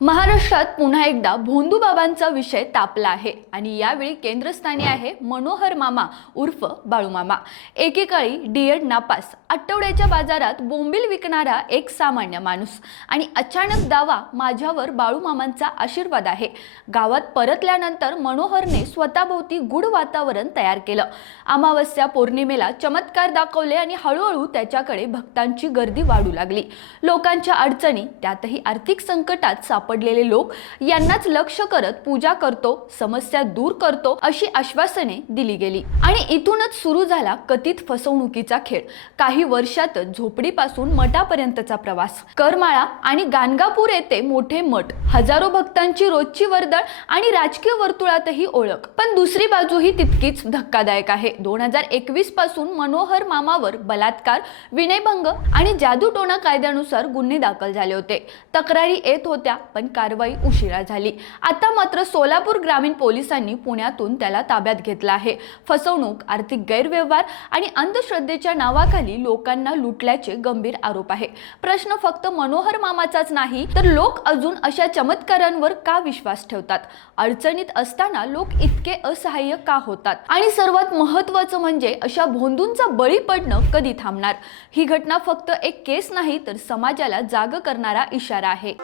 महाराष्ट्रात पुन्हा एकदा भोंदूबाबांचा विषय तापला आहे आणि यावेळी केंद्रस्थानी आहे मनोहर मामा उर्फ बाळू मामा। एकेकाळी डीएड नापास, आठवड्याच्या बाजारात बोंबील विकणारा एक सामान्य माणूस आणि अचानक दावा, माझ्यावर बाळू मामांचा आशीर्वाद आहे। गावात परतल्यानंतर मनोहरने स्वतःभोवती गूढ वातावरण तयार केलं। अमावस्या पौर्णिमेला चमत्कार दाखवले आणि हळूहळू त्याच्याकडे भक्तांची गर्दी वाढू लागली। लोकांच्या अडचणी, त्यातही आर्थिक संकटात पडलेले लोक यांनाच लक्ष करत पूजा करतो, समस्या दूर करतो अशी आश्वासने दिली गेली आणि इथूनच सुरू झाला कथित फसवणुकीचा खेळ। काही वर्षातच झोपडीपासून मठापर्यंतचा प्रवास, करमाळा आणि गाणगापूर येथे मोठे मठ, हजारो भक्तांची रोजची वर्दळ आणि राजकीय वर्तुळातही ओळख। पण दुसरी बाजूही तितकीच धक्कादायक आहे। 2021 पासून मनोहर मामावर बलात्कार, विनयभंग आणि जादूटोणा कायद्यानुसार गुन्हे दाखल झाले होते। तक्रारी येत होत्या पण कारवाई उशिरा झाली। आता मात्र सोलापूर ग्रामीण पोलिसांनी पुण्यातून त्याला ताब्यात घेतला आहे। फसवणूक, आर्थिक गैरव्यवहार आणि अंधश्रद्धेच्या नावाखाली लोकांना लुटल्याचे गंभीर आरोप आहे। प्रश्न फक्त मनोहर मामाचाच नाही, तर लोक अजून अशा चमत्कारांवर का विश्वास ठेवतात? अडचणीत असताना लोक इतके असहाय्य का होतात? आणि सर्वात महत्त्वाचं म्हणजे अशा भोंदूंचा बळी पडणं कधी थांबणार? ही घटना फक्त एक केस नाही, तर समाजाला जाग करणारा इशारा आहे।